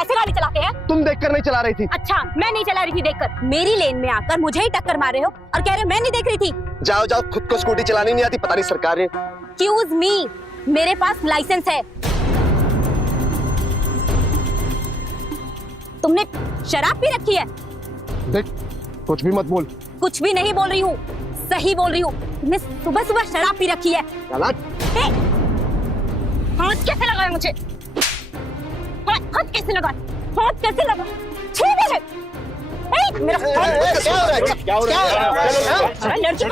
ऐसे गाड़ी चलाते हैं? तुम देखकर नहीं चला रही थी। अच्छा, मैं नहीं चला रही थी देखकर। मेरी लेन में आकर मुझे ही टक्कर मार रहे हो और कह रहे हो मैं नहीं देख रही थी। जाओ जाओ, खुद को स्कूटी चलानी नहीं आती, पता नहीं सरकार ने। एक्सक्यूज मी, मेरे पास लाइसेंस है। तुमने शराब पी रखी है? देख, कुछ भी मत बोल। कुछ भी नहीं बोल रही हूँ, सही बोल रही हूँ। तुमने सुबह सुबह शराब पी रखी है। हाथ कैसे लगाया मुझे? हाथ कैसे लगा? हाथ कैसे लगा? छू मुझे। मेरा क्या हो रहा है? लड़की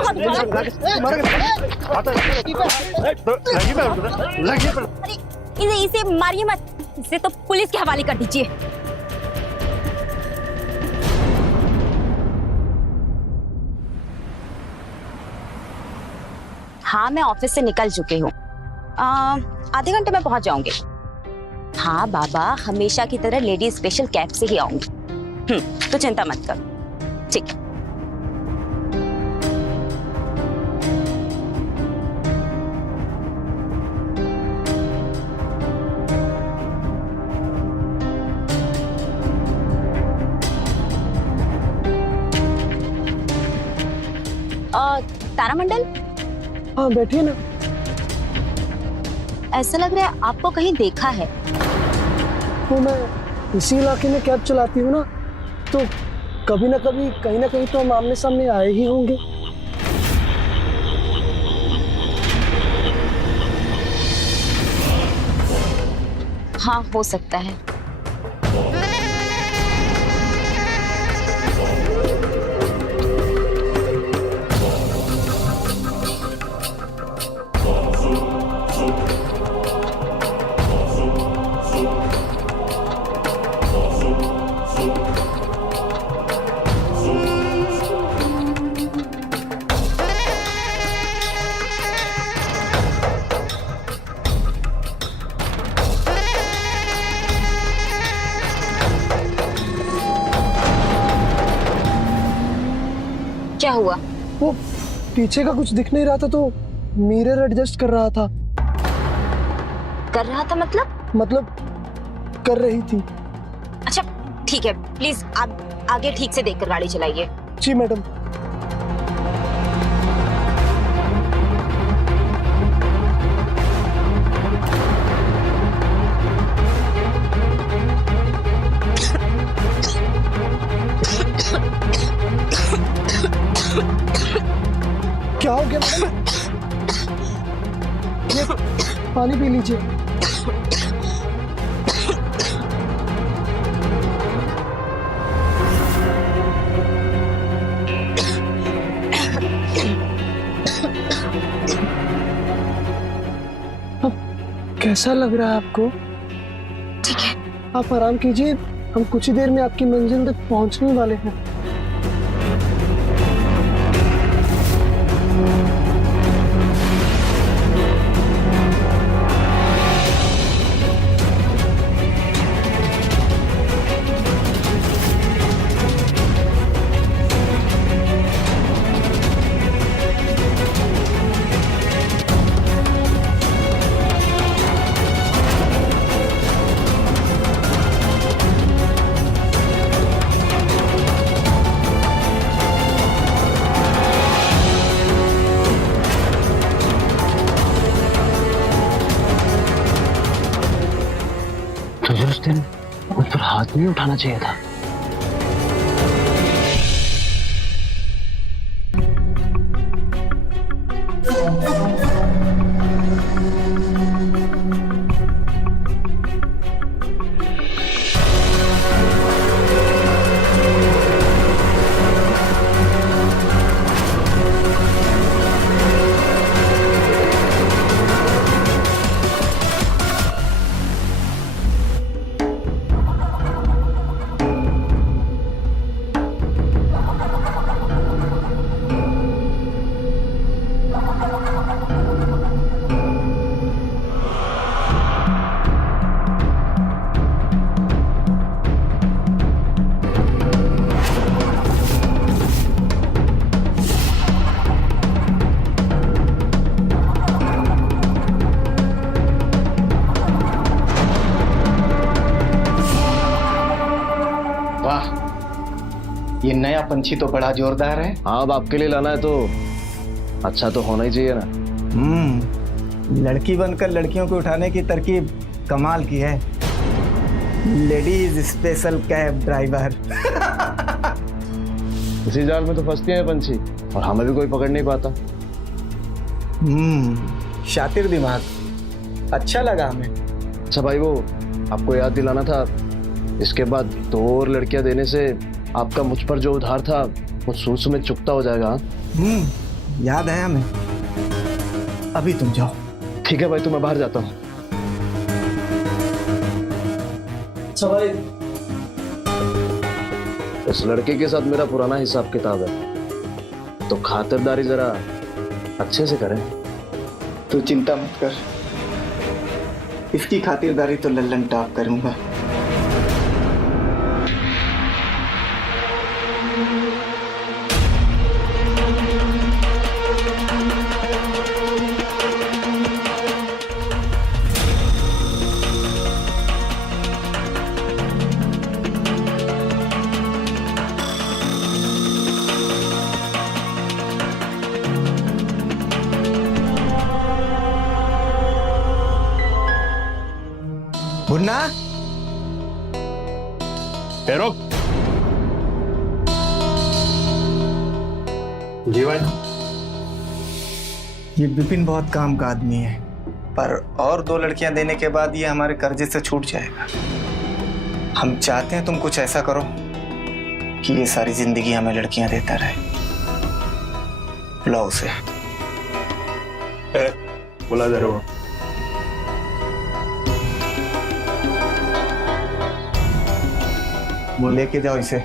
को अरे इसे मारिए मत, इसे तो पुलिस के हवाले कर दीजिए। हाँ, मैं ऑफिस से निकल चुकी हूँ। आधे घंटे में पहुंच जाऊंगी। हाँ बाबा, हमेशा की तरह लेडी स्पेशल कैब से ही आऊंगी। तो चिंता मत कर। ठीक है। तारामंडल, हाँ बैठिए ना। ऐसा लग रहा है आपको कहीं देखा है। तो मैं इसी इलाके में कैब चलाती हूँ ना, तो कभी ना कभी कहीं ना कहीं तो हम आमने सामने आए ही होंगे। हाँ, हो सकता है। क्या हुआ? वो पीछे का कुछ दिख नहीं रहा था, तो मिरर एडजस्ट कर रहा था। कर रहा था मतलब कर रही थी। अच्छा ठीक है, प्लीज आप आगे ठीक से देखकर गाड़ी चलाइए। जी मैडम। क्या हो गया मैडम? ये पानी पी लीजिए। कैसा लग रहा है आपको? ठीक है। आप आराम कीजिए, हम कुछ ही देर में आपकी मंजिल तक पहुंचने वाले हैं। उस दिन उस पर हाथ नहीं उठाना चाहिए था। ये नया पंछी तो बड़ा जोरदार है। हाँ, अब आपके लिए लाना है तो अच्छा तो होना ही चाहिए ना। लड़की बनकर लड़कियों को उठाने की तरकीब कमाल की है। Ladies special cab driver. इसी जाल में तो फंसती है पंछी, और हमें भी कोई पकड़ नहीं पाता। शातिर दिमाग, अच्छा लगा हमें। अच्छा भाई, वो आपको याद दिलाना था, इसके बाद 2 और लड़कियां देने से आपका मुझ पर जो उधार था वो सूद समेत चुकता हो जाएगा। याद है हमें। अभी तुम जाओ। ठीक है भाई, तो मैं बाहर जाता हूँ। अच्छा भाई, इस लड़के के साथ मेरा पुराना हिसाब किताब है, तो खातिरदारी जरा अच्छे से करें। तू चिंता मत कर, इसकी खातिरदारी तो लल्लन टॉप करूंगा। मुन्ना, रुक। जी भाई। ये विपिन बहुत काम का आदमी है, पर और 2 लड़कियां देने के बाद ये हमारे कर्जे से छूट जाएगा। हम चाहते हैं तुम कुछ ऐसा करो कि ये सारी जिंदगी हमें लड़कियां देता रहे। लो उसे। बुला दे रहा। वो लेके जाओ इसे।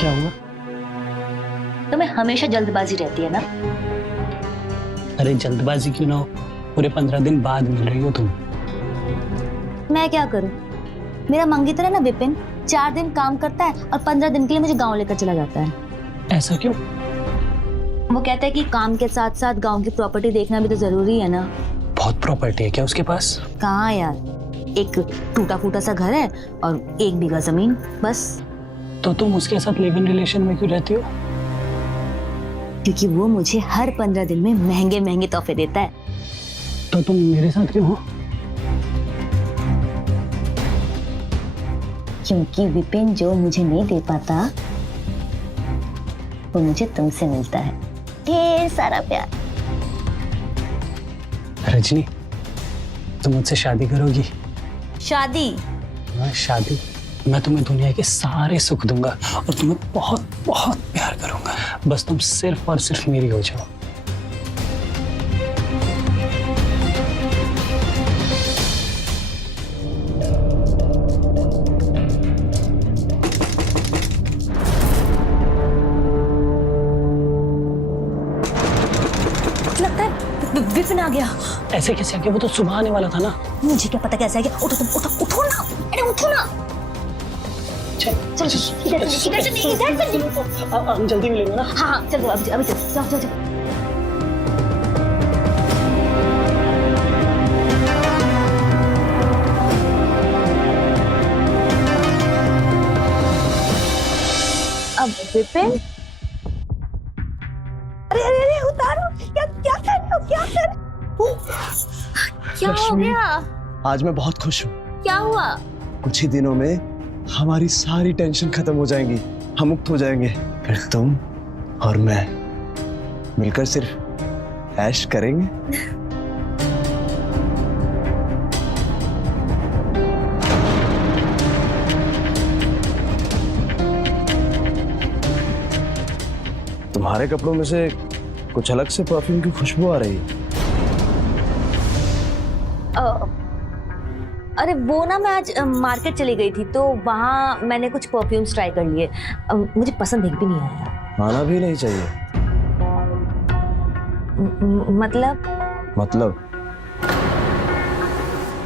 क्या हुआ? तुम्हें हमेशा जल्दबाजी रहती है ना। अरे जल्दबाजी क्यों ना हो, पूरे 15 दिन बाद मिल रही हो तुम। मैं क्या करूं? मेरा मंगेतर है ना विपिन, 4 दिन काम करता है और 15 दिन के लिए मुझे गांव लेकर चला जाता है। ऐसा क्यों? वो कहता है कि काम के साथ साथ गांव की प्रॉपर्टी देखना भी तो जरूरी है ना। बहुत प्रॉपर्टी है क्या उसके पास? कहाँ यार, एक टूटा फूटा सा घर है और 1 बीघा जमीन बस। तो तुम उसके साथ लिव इन रिलेशन में क्यों रहती हो? क्योंकि वो मुझे हर 15 दिन में महंगे महंगे तोहफे देता है। तो तुम मेरे साथ क्यों हो? क्योंकि विपिन जो मुझे नहीं दे पाता वो मुझे तुमसे मिलता है, ढेर सारा प्यार। रजनी, तुम मुझसे शादी करोगी? शादी? हाँ, शादी। मैं तुम्हें दुनिया के सारे सुख दूंगा और तुम्हें बहुत बहुत प्यार करूंगा। बस तुम सिर्फ और सिर्फ मेरी हो जाओ। लगता है विपिन आ गया। ऐसे कैसे आ गया? वो तो सुबह आने वाला था ना। मुझे क्या पता कैसे आ गया। उठो तुम, उठो उठो ना, अरे उठो ना। चल चल इधर से नहीं। हम जल्दी मिलेंगे ना। हाँ चलो अभी चलो, जाओ जाओ जाओ। अब विपिन, अरे अरे अरे उतारो, क्या क्या कर रहे हो, क्या कर रहे हो? क्या हो लक्ष्मी। गया? आज मैं बहुत खुश हूँ। क्या हुआ? कुछ ही दिनों में हमारी सारी टेंशन खत्म हो जाएंगी, हम मुक्त हो जाएंगे। फिर तुम और मैं मिलकर सिर्फ ऐश करेंगे। तुम्हारे कपड़ों में से कुछ अलग से परफ्यूम की खुशबू आ रही है। अरे वो ना, मैं आज मार्केट चली गई थी तो वहाँ मैंने कुछ परफ्यूम्स ट्राई कर लिए। मुझे पसंद एक भी नहीं आया। आना भी नहीं चाहिए।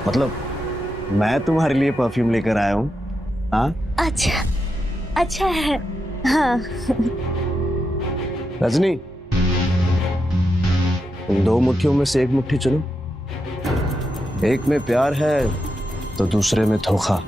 मतलब मैं तुम्हारे लिए परफ्यूम लेकर आया हूँ। हाँ अच्छा अच्छा है। हाँ रजनी, तुम दो मुट्ठियों में से एक मुट्ठी चुनो। एक में प्यार है तो दूसरे में धोखा।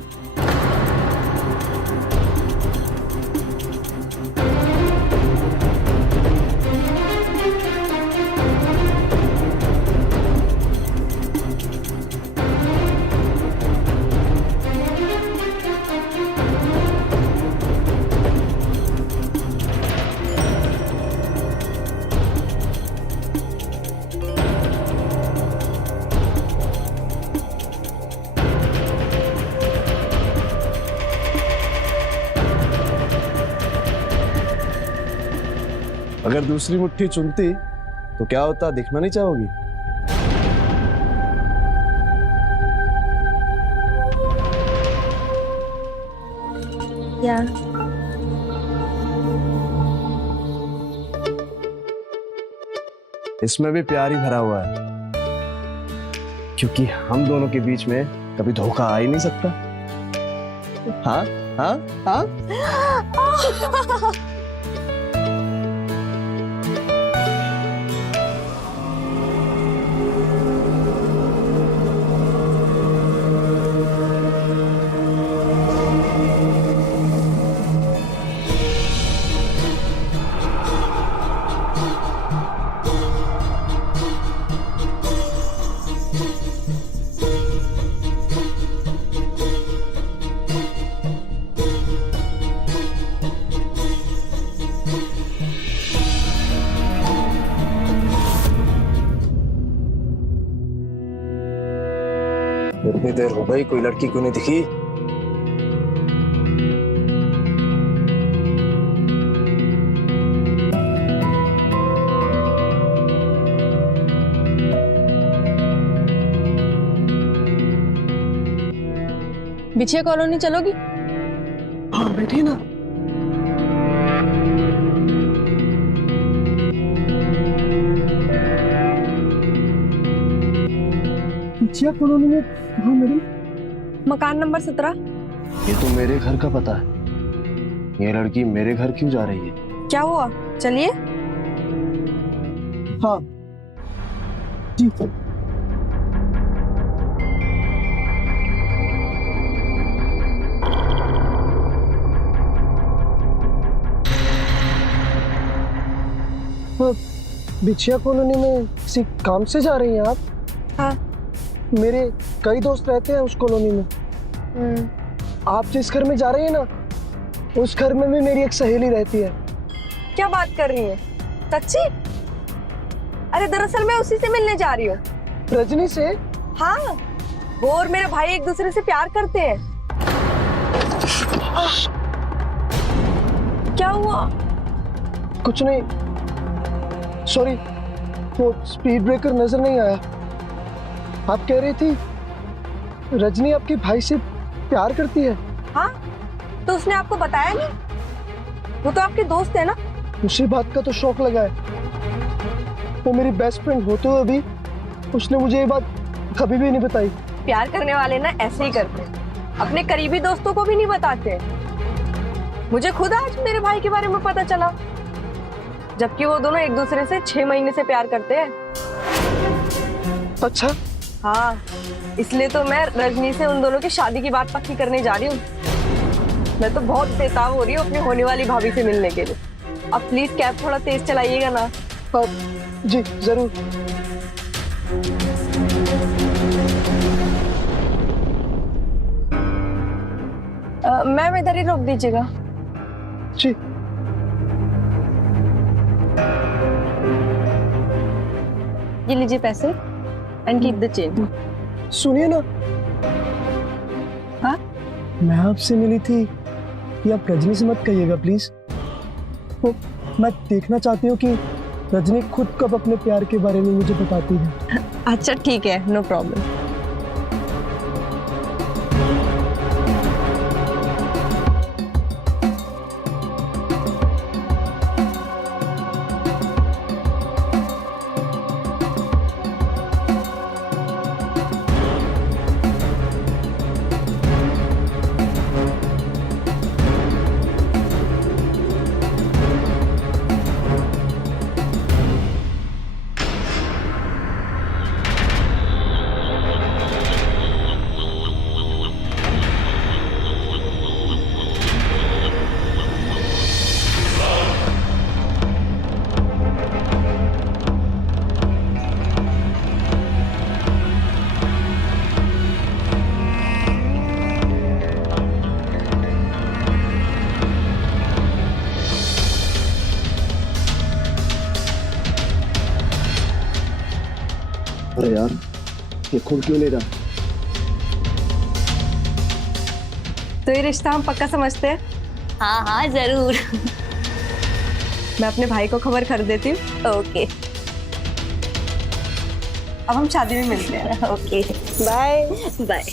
अगर दूसरी मुट्ठी चुनती तो क्या होता, देखना नहीं चाहोगी? क्या? इसमें भी प्यार ही भरा हुआ है, क्योंकि हम दोनों के बीच में कभी धोखा आ ही नहीं सकता। हाँ हाँ हाँ। इतनी देर हो गई, कोई लड़की क्यों नहीं दिखी? बिछिया कॉलोनी चलोगी? हाँ बैठिए ना। बिछिया कॉलोनी में कहाँ मैडम? मकान नंबर 17। ये तो मेरे घर का पता है। ये लड़की मेरे घर क्यों जा रही है? क्या हुआ? चलिए। हाँ जी। बिछिया कॉलोनी में किसी काम से जा रही हैं आप? हाँ। मेरे कई दोस्त रहते हैं उस कॉलोनी में। आप जिस घर में जा रही हैं ना, उस घर में भी मेरी एक सहेली रहती है। क्या बात कर रही हैं? सच्ची? अरे दरअसल मैं उसी से मिलने जा रही हूँ। रजनी से? हाँ, वो और मेरा भाई एक दूसरे से प्यार करते हैं। क्या हुआ? कुछ नहीं, सॉरी, वो स्पीड ब्रेकर नजर नहीं आया। आप कह रही थी रजनी आपके भाई से प्यार करती है? हाँ, तो उसने आपको बताया नहीं? वो तो आपके दोस्त है ना। उसी बात का तो शौक लगा है। वो मेरी बेस्ट फ्रेंड होते हुए भी उसने मुझे ये बात कभी भी नहीं बताई। प्यार करने वाले ना ऐसे ही करते हैं, अपने करीबी दोस्तों को भी नहीं बताते। मुझे खुद आज मेरे भाई के बारे में पता चला, जबकि वो दोनों एक दूसरे से 6 महीने से प्यार करते हैं। अच्छा, हाँ, इसलिए तो मैं रजनी से उन दोनों की शादी की बात पक्की करने जा रही हूँ। मैं तो बहुत बेताब हो रही हूँ अपनी होने वाली भाभी से मिलने के लिए। अब प्लीज कैब थोड़ा तेज चलाइएगा ना। जी जरूर। मैम इधर ही रोक दीजिएगा। जी। ये लीजिए पैसे एंड कीप द चेंज। सुनिए ना। हाँ? मैं आपसे मिली थी, ये आप रजनी से मत कहिएगा प्लीज। तो मैं देखना चाहती हूँ कि रजनी खुद कब अपने प्यार के बारे में मुझे बताती है। अच्छा ठीक है, नो प्रॉब्लम। अरे यार, ये खुल क्यों नहीं रहा? तो ये रिश्ता हम पक्का समझते हैं। हाँ हाँ जरूर। मैं अपने भाई को खबर कर देती हूँ। ओके अब हम शादी में मिलते हैं। Okay bye bye.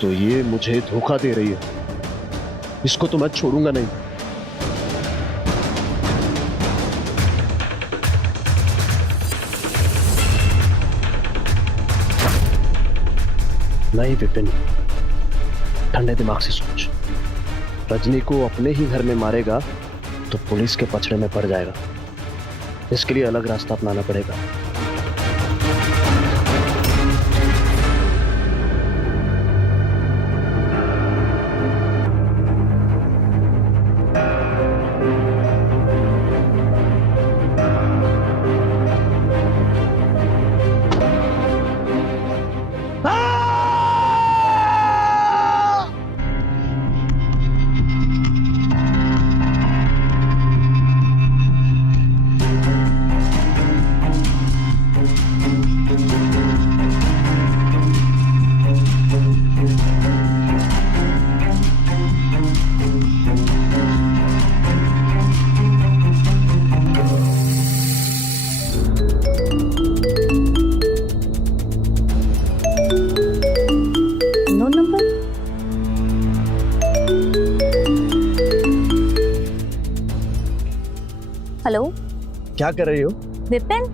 तो ये मुझे धोखा दे रही है, इसको तो मैं छोड़ूंगा नहीं। नहीं विपिन, ठंडे दिमाग से सोच। रजनी को अपने ही घर में मारेगा तो पुलिस के पछड़े में पड़ जाएगा। इसके लिए अलग रास्ता अपनाना पड़ेगा। हेलो, क्या कर रही हो? विपिन,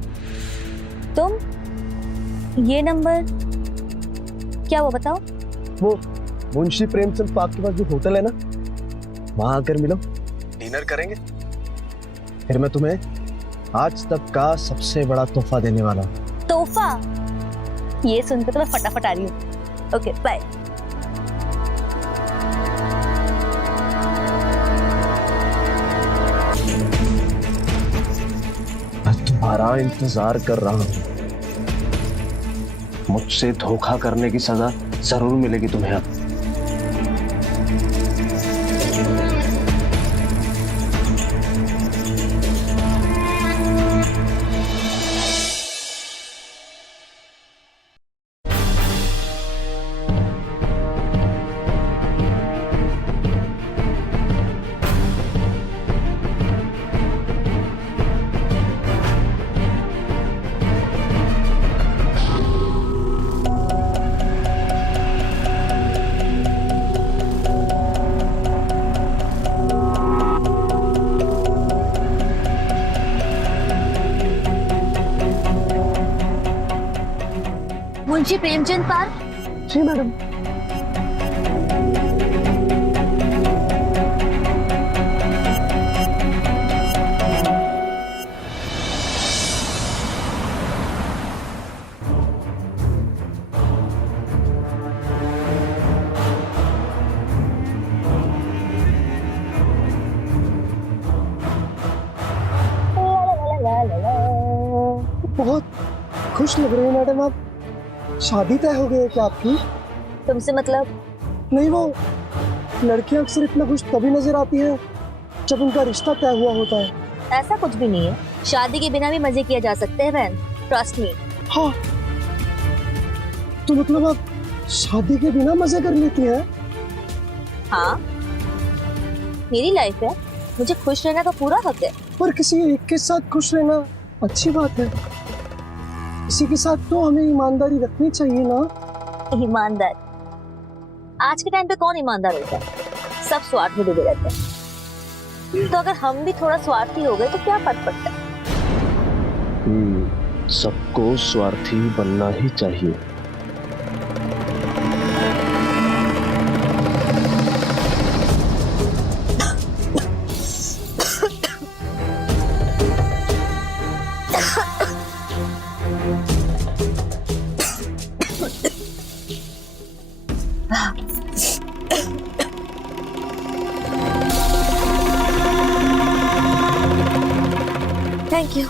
तुम? ये नंबर क्या हुआ बताओ? वो मुंशी प्रेमचंद पार्क के पास जो होटल है ना, वहां आकर मिलो, डिनर करेंगे। फिर मैं तुम्हें आज तक का सबसे बड़ा तोहफा देने वाला हूँ। तोहफा? ये सुनकर तो मैं फटाफट आ रही हूँ। Okay bye. तुम्हारा इंतजार कर रहा हूं। मुझसे धोखा करने की सजा जरूर मिलेगी तुम्हें अब। मुंशी प्रेमचंद पार्क। जी मैडम। बहुत खुश लग रही है मैडम आप। शादी तय हो गई है क्या आपकी? तुमसे मतलब? नहीं, वो लड़कियां अक्सर इतना खुश तभी नजर आती हैं जब उनका रिश्ता तय हुआ होता है। ऐसा कुछ भी नहीं है, शादी के बिना भी मजे किए जा सकते हैं बहन, ट्रस्ट मी। हाँ, तो मतलब आप शादी के बिना मजे कर लेती हैं? हाँ, मेरी लाइफ है, मुझे खुश रहने का पूरा हक है। पर किसी एक के साथ खुश रहना अच्छी बात है, किसी के साथ तो हमें ईमानदारी रखनी चाहिए ना। ईमानदार? आज के टाइम पे कौन ईमानदार होता है? सब स्वार्थ में डूबे रहते हैं। तो अगर हम भी थोड़ा स्वार्थी हो गए तो क्या फर्क पड़ता है? सबको स्वार्थी बनना ही चाहिए। Thank you.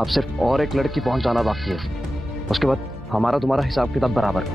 अब सिर्फ और एक लड़की पहुंच जाना बाकी है, उसके बाद हमारा तुम्हारा हिसाब किताब बराबर।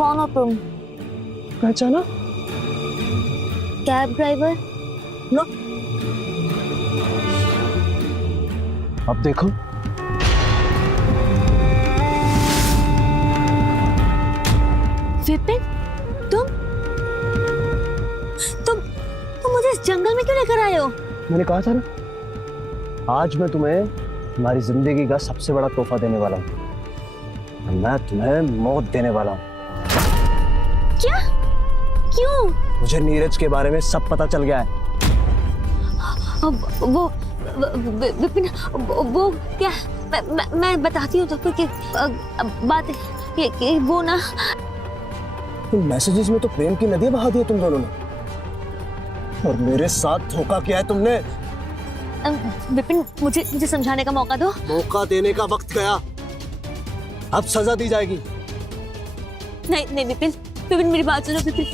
कौन हो तुम? पहचाना? Cab driver? नो। अब देखो, विपिन, तुम मुझे इस जंगल में क्यों लेकर आए हो? मैंने कहा था ना, आज मैं तुम्हें तुम्हारी जिंदगी का सबसे बड़ा तोहफा देने वाला हूँ। मैं तुम्हें मौत देने वाला हूँ। क्या? क्यों? मुझे नीरज के बारे में सब पता चल गया है। वो विपिन, वो क्या? मैं बताती हूँ तो कि बात कि वो ना, इन मैसेजेस में तो प्रेम की नदी बहा दी तुम दोनों ने, और मेरे साथ धोखा किया है तुमने। विपिन, मुझे समझाने का मौका दो। मौका देने का वक्त गया, अब सजा दी जाएगी। नहीं विपिन, मेरी बात सुनो विपिन,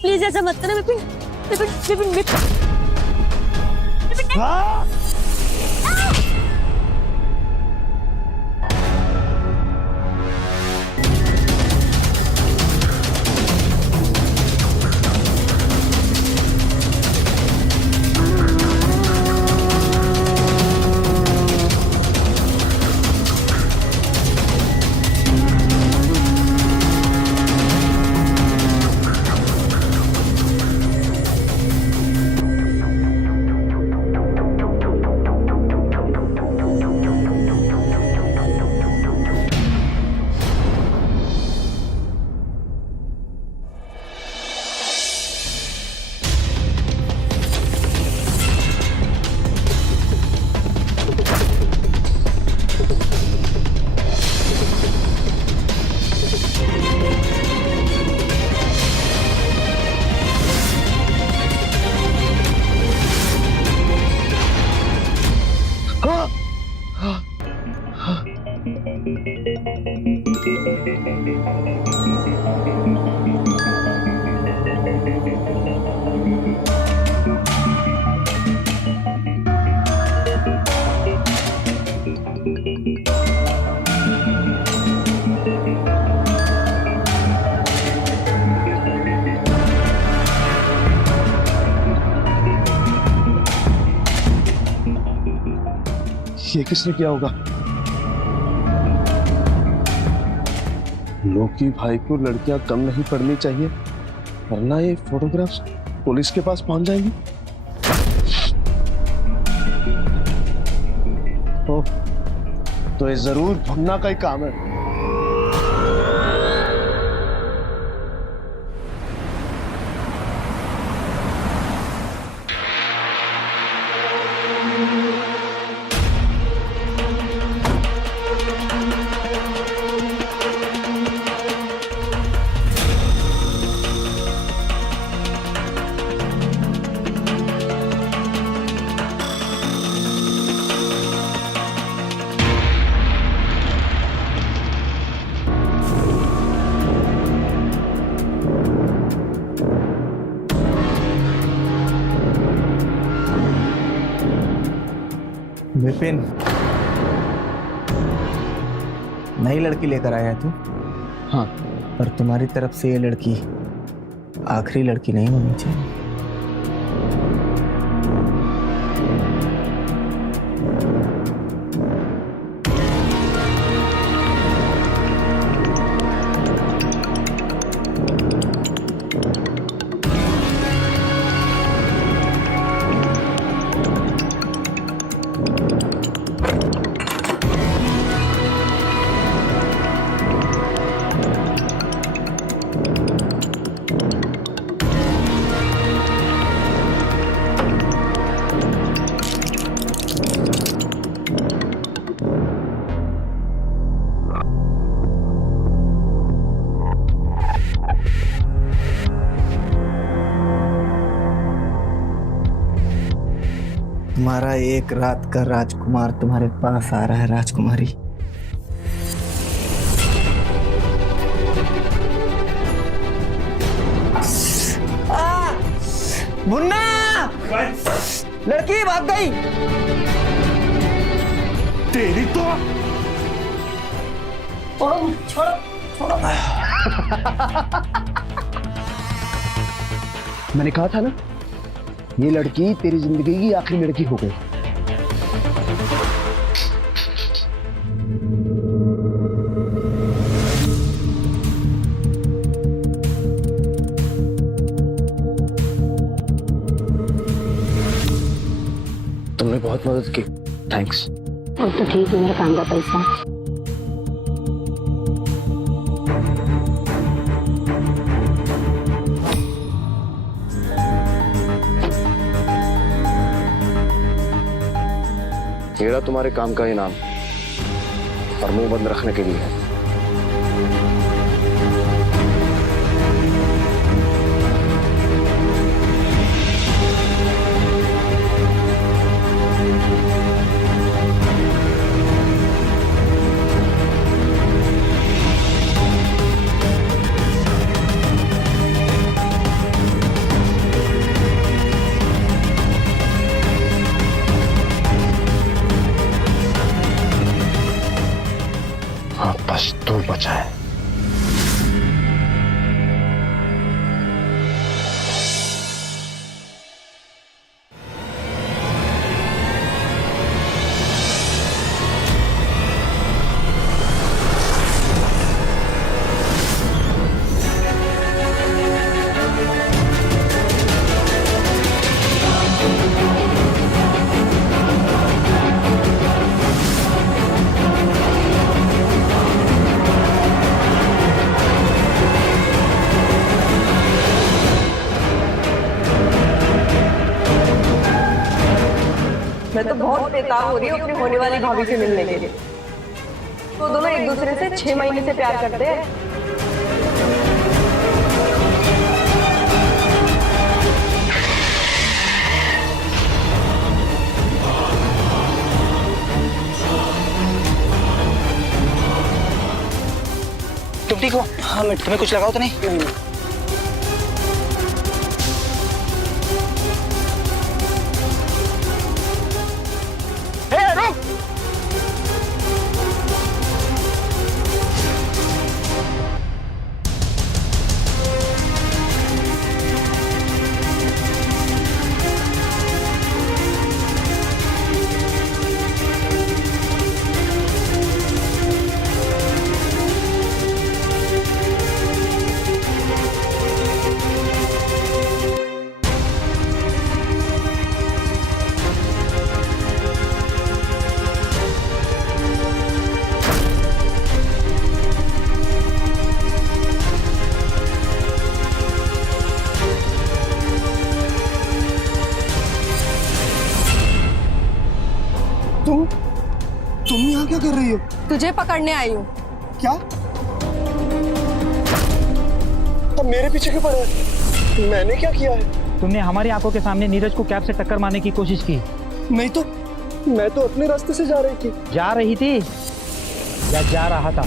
प्लीज ऐसा मत करो विपिन। ये किसने किया होगा? लोकी भाई को लड़कियां कम नहीं पढ़नी चाहिए, वरना ये फोटोग्राफ्स पुलिस के पास पहुंच जाएंगी। तो ये जरूर भगना का ही काम है। विपिन, नई लड़की लेकर आया है तू? हाँ। पर तुम्हारी तरफ से ये लड़की आखिरी लड़की नहीं होनी चाहिए। तुम्हारा एक रात का राजकुमार तुम्हारे पास आ रहा है, राजकुमारी। मुन्ना, लड़की भाग गई। तेरी तो छोड़ो। मैंने कहा था ना, ये लड़की तेरी जिंदगी की आखिरी लड़की हो गई। तुमने बहुत मदद की, थैंक्स। वो तो ठीक है, मेरे काम का पैसा। हीरा तुम्हारे काम का इनाम और मुंह बंद रखने के लिए। बस तू बचा है। मैं तो बहुत बेताब हो रही हूँ अपनी होने वाली भाभी से मिलने के लिए। वो दोनों एक दूसरे से 6 महीने से प्यार करते हैं। तुम ठीक हो? हाँ, मैं तुम्हें कुछ लगाओ तो नहीं? तुम यहाँ क्या कर रही हो? तुझे पकड़ने आई हूँ। क्या? अब मेरे पीछे क्यों पड़े? मैंने क्या किया है? तुमने हमारी आंखों के सामने नीरज को कैब से टक्कर मारने की कोशिश की। नहीं तो मैं तो अपने रास्ते से जा रही थी। जा रही थी या जा रहा था?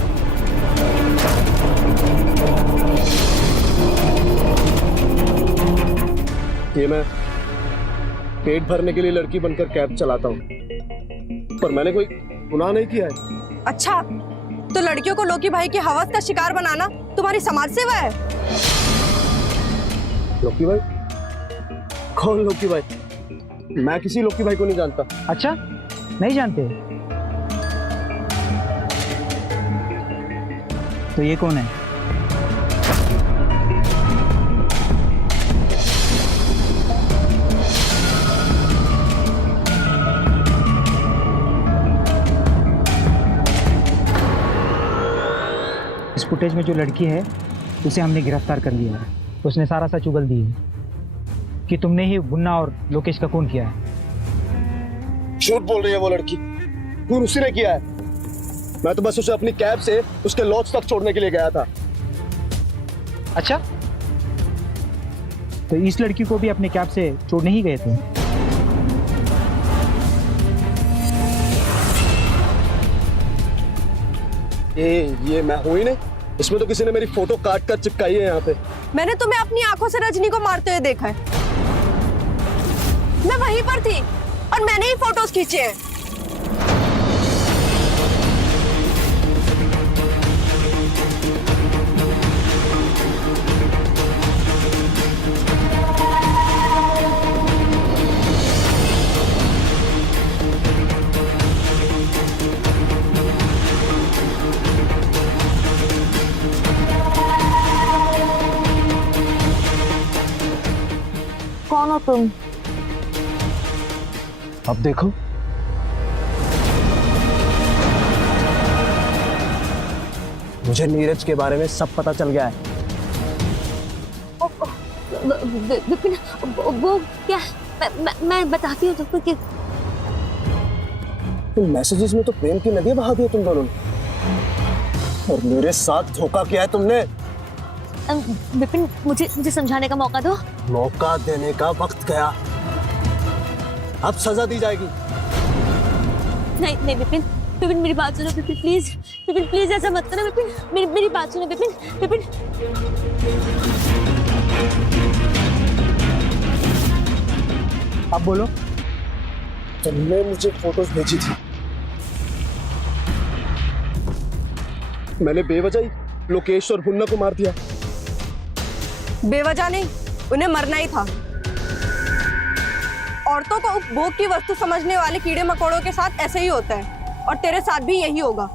ये मैं पेट भरने के लिए लड़की बनकर कैब चलाता हूँ, पर मैंने कोई गुनाह नहीं किया है। अच्छा, तो लड़कियों को लोकी भाई की हवस का शिकार बनाना तुम्हारी समाज सेवा है? लोकी भाई? कौन लोकी भाई? मैं किसी लोकी भाई को नहीं जानता। अच्छा, नहीं जानते? तो ये कौन है? इस फुटेज में जो लड़की है उसे हमने गिरफ्तार कर लिया है। उसने सारा सच उगल दी है कि तुमने ही मुन्ना और लोकेश का खून किया है। झूठ बोल रही है वो लड़की। खून उसी ने किया है। मैं तो बस उसे अपनी कैब से उसके लॉज तक छोड़ने के लिए गया था। अच्छा, तो इस लड़की को भी अपने कैब से छोड़ने ही गए थे? ये मैं हूं ही नहीं। इसमें तो किसी ने मेरी फोटो काट कर चिपकाई है यहाँ पे। मैंने तुम्हें अपनी आंखों से रजनी को मारते हुए देखा है। मैं वहीं पर थी और मैंने ही फोटोज खींचे हैं। कौन हो तुम? अब देखो, मुझे नीरज के बारे में सब पता चल गया है। विपिन वो क्या, मैं बताती हूँ तुमको कि इन मैसेजेस में तो प्रेम की नदी बहा दी है तुम दोनों ने, और मेरे साथ धोखा किया है तुमने। विपिन मुझे समझाने का मौका दो। मौका देने का वक्त गया, अब सजा दी जाएगी। नहीं विपिन, मेरी बात सुनो विपिन प्लीज ऐसा मत करो विपिन, मेरी बात सुनो विपिन। अब बोलो। तुमने मुझे फोटोज भेजी थी, मैंने बेवजह ही लोकेश और हुन्ना को मार दिया। बेवजह नहीं, उन्हें मरना ही था। औरतों को उपभोग की वस्तु समझने वाले कीड़े मकोड़ों के साथ ऐसे ही होता है, और तेरे साथ भी यही होगा।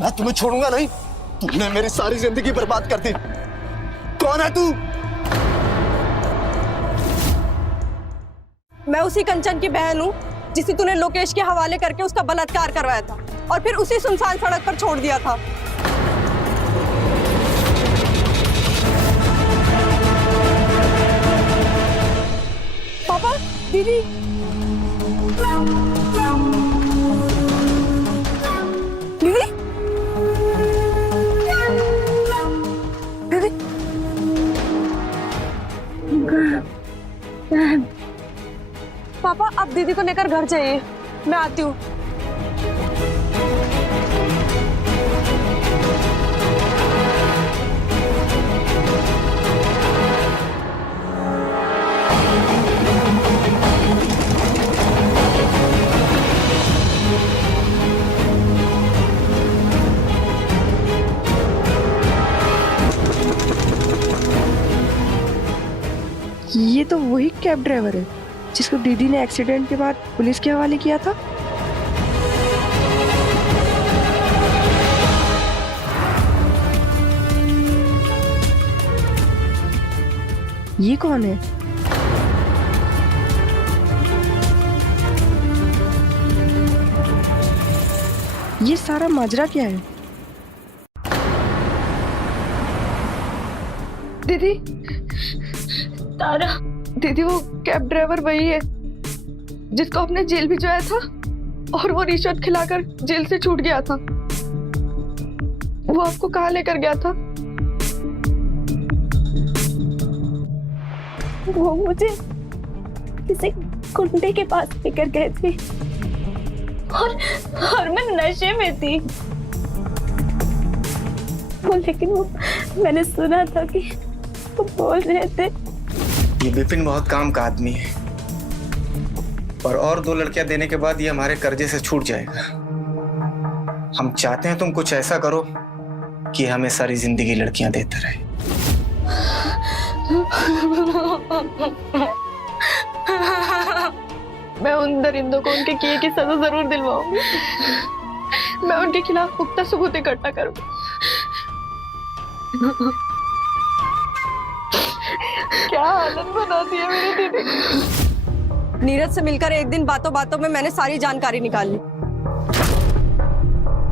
मैं तुम्हें छोड़ूंगा नहीं, तुमने मेरी सारी जिंदगी बर्बाद कर दी। कौन है तू? मैं उसी कंचन की बहन हूँ जिसे तूने लोकेश के हवाले करके उसका बलात्कार करवाया था और फिर उसी सुनसान सड़क पर छोड़ दिया था। पापा, दीदी, दीदी, पापा आप दीदी को लेकर घर जाइए, मैं आती हूँ। ये तो वही कैब ड्राइवर है जिसको दीदी ने एक्सीडेंट के बाद पुलिस के हवाले किया था। ये कौन है? ये सारा माजरा क्या है? दीदी, तारा, दीदी वो कैब ड्राइवर वही है जिसको आपने जेल भिजवाया था और वो रिश्वत खिलाकर जेल से छूट गया था। वो आपको कहाँ लेकर गया था? वो मुझे किसी गुंडे के पास लेकर गए थे और मैं नशे में थी। लेकिन मैंने सुना था कि वो बोल रहे थे। ये विपिन बहुत काम का आदमी है, और 2 लड़कियां देने के बाद ये हमारे कर्जे से छूट जाएगा। हम चाहते हैं तुम कुछ ऐसा करो कि हमें सारी जिंदगी लड़कियां देते रहे। मैं उन दरिंदों को उनके किए की सजा जरूर दिलवाऊंगी। मैं उनके खिलाफ पुख्ता सबूत इकट्ठा करूंगी। क्या हालत बना दी है मेरी दीदी। नीरज से मिलकर एक दिन बातों बातों में मैंने सारी जानकारी निकाल ली,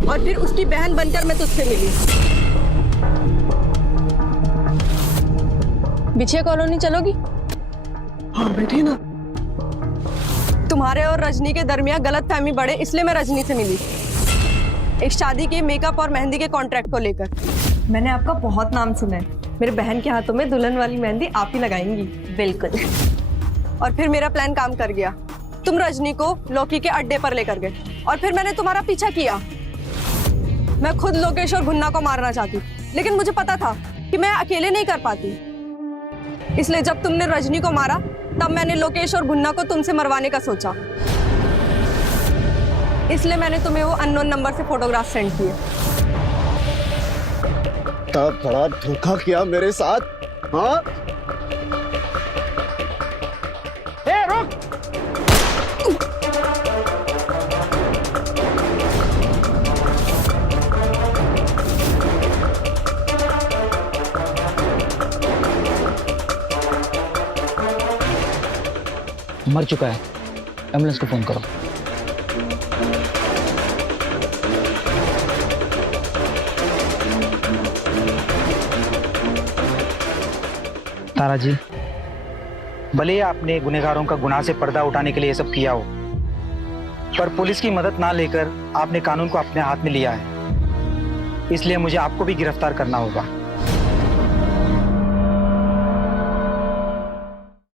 और फिर उसकी बहन बनकर मैं तुझसे मिली। बिछिया कॉलोनी चलोगी? हाँ बैठिए ना। तुम्हारे और रजनी के दरमियान गलतफहमी बढ़े, इसलिए मैं रजनी से मिली, एक शादी के मेकअप और मेहंदी के कॉन्ट्रैक्ट को लेकर। मैंने आपका बहुत नाम सुना है। मेरे बहन के हाथों में दुल्हन वाली मेहंदी आप ही लगाएंगी। बिल्कुल। और फिर मेरा प्लान काम कर गया। तुम रजनी को लोकी के अड्डे पर लेकर गए, और फिर मैंने तुम्हारा पीछा किया। मैं खुद लोकेश और भुन्ना को मारना चाहती, लेकिन मुझे पता था कि मैं अकेले नहीं कर पाती। इसलिए जब तुमने रजनी को मारा, तब मैंने लोकेश और भुन्ना को तुमसे मरवाने का सोचा। इसलिए मैंने तुम्हें वो अननोन नंबर से फोटोग्राफ सेंड किए। तब बड़ा धोखा किया मेरे साथ। हाँ रुक। मर चुका है, एम्बुलेंस को फोन करो। तारा जी, भले ही आपने गुनहगारों का गुनाह से पर्दा उठाने के लिए ये सब किया हो, पर पुलिस की मदद ना लेकर आपने कानून को अपने हाथ में लिया है, इसलिए मुझे आपको भी गिरफ्तार करना होगा।